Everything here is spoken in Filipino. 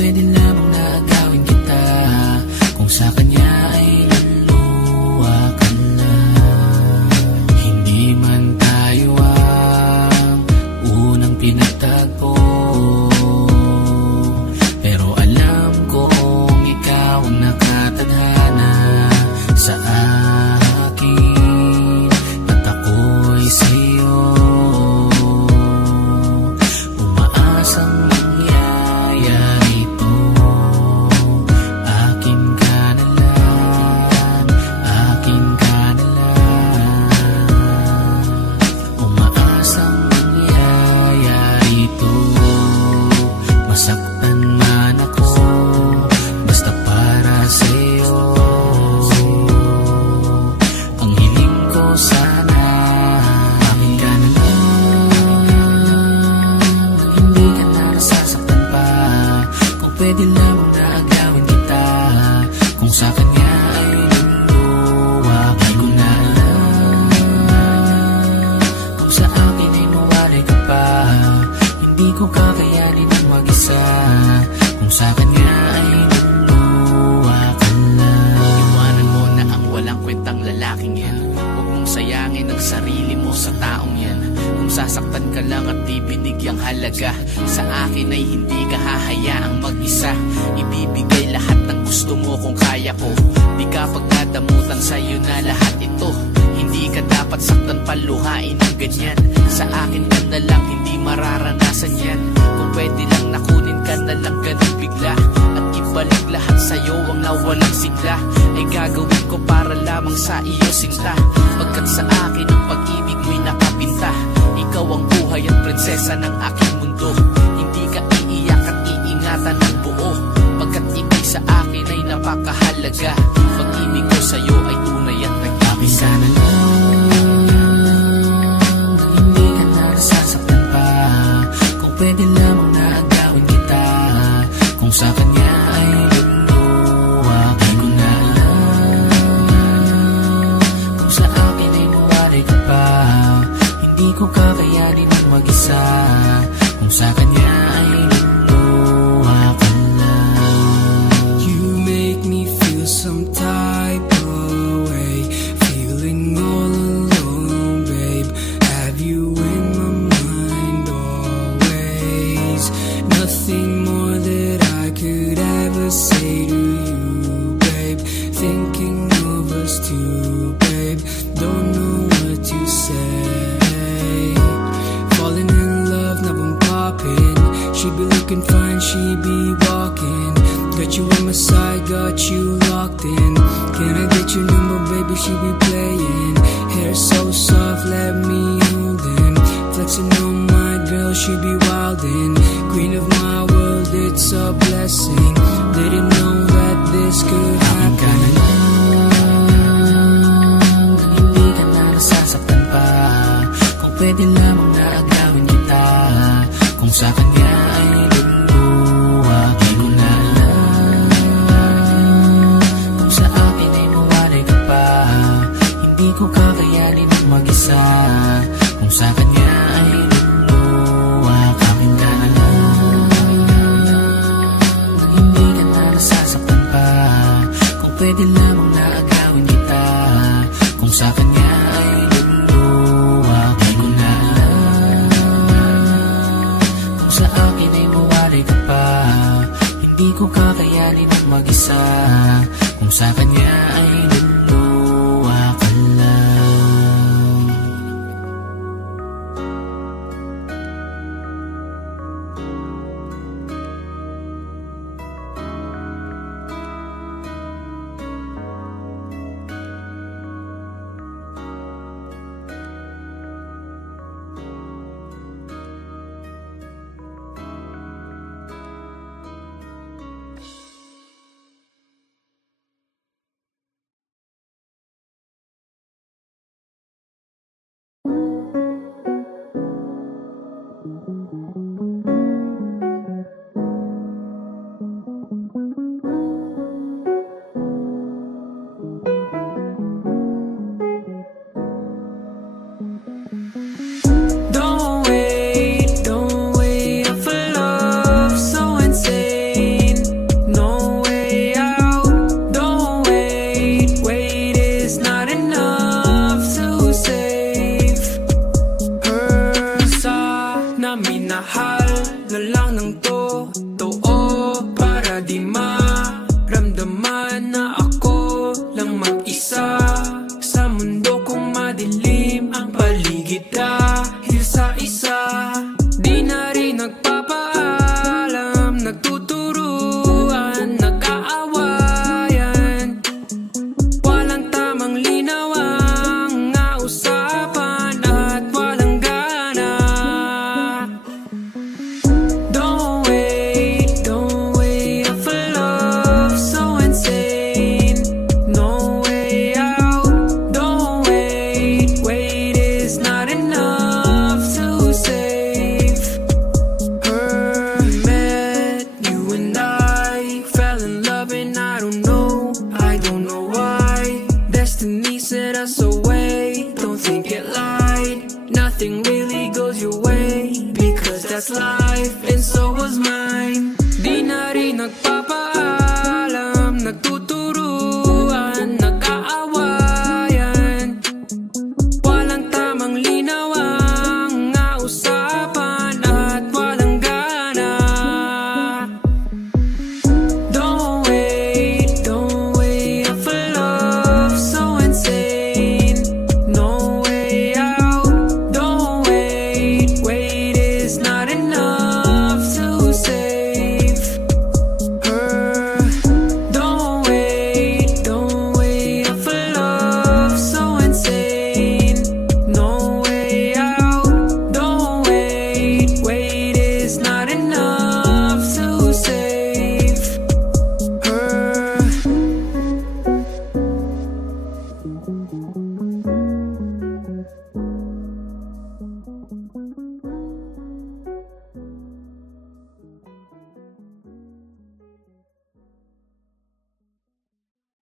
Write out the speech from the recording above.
pwede lamang na agawin kita, kung sa kanya ay luluwa ka lang. Hindi man tayo ang unang pinagtagpo, pero alam kong ikaw ang nakatadhana sa akin, at ako'y sa'yo umaasang mangyayari ito. Akin ka na lang, akin ka na lang, umaasang mangyayari ito. Masaktan man ako, basta para sa'yo. Ang hiling ko sana, akin ka na lang, hindi ka na nasasaktan pa. Kung pwede lamang na agawin kita, kung sa kanya ay luluwa ko na lang. Kung sa akin ay mawari ka pa, hindi ko kakayanin ang mag-isa, kung sa kanya ay luluwa ka lang. Iwanan mo na ang walang kwentang lalaking yan. Huwag mong sayangin ang sarili mo sa taong yan. Kung sasaktan ka lang at di binigyang halaga, sa akin ay hindi ka hahayaang mag-isa. Ibibigay lahat ng gusto mo kung kaya ko. Di ka pagdadamutan sa'yo na lahat ito. Hindi ka dapat saktan paluhain ng ganyan. Sa akin ka na lang, hindi mararanasan yan. Kung pwede lang nakunin ka na lang ganun bigla, at ibalik lahat sa'yo ang nawalang sigla, ay gagawin ko para lamang sa iyo sinta. Pagkat sa akin ang pag-ibig mo'y nakapinta. Ikaw ang buhay at prinsesa ng aking mundo. Hindi ka iiyak at iingatan ng buo, pagkat ika'y sa akin ay napakahalaga. Pag-ibig ko sa'yo ay tunay at Akin ka na lang, hindi ka na nasasaktan pa. Kung pwede lamang na agawin kita, kung sa kanya ay luluwa ko na lang. Kung sa akin ay mawari ka pa, hindi ko kakayanin ang mag-isa, kung sa kanya ay luluwa ka lang. You make me feel some type of way, feeling all alone, babe. Have you in my mind always? Nothing more that I could ever say to you, babe. Thinking of us two, babe. Don't know what to say. Falling in love, now I'm popping. She be looking fine, she be walking. Got you on my side, got you locked in. Can I get your number, baby? She be playing. Hair so soft, let me hold him. Flexing on my girl, she be wildin'. Queen of my world, it's a blessing. Didn't know that this could Akin ka happen. na lang, hindi ka na nasasaktan pa. Kung pwede lamang na agawin kita, kung sa kanya ay luluwa ko na lang. Kung sa akin ay mawari ka pa, hindi ko kakayanin ang mag-isa, kung sa kanya ay luluwa ka na lang. Hindi ka na nasasaktan pa, kung pwede lamang na agawin kita, kung sa kanya ay luluwa ko na lang. Kung sa akin ay mawari ka pa, hindi ko kakayanin ang mag-isa, kung sa kanya ay nagpa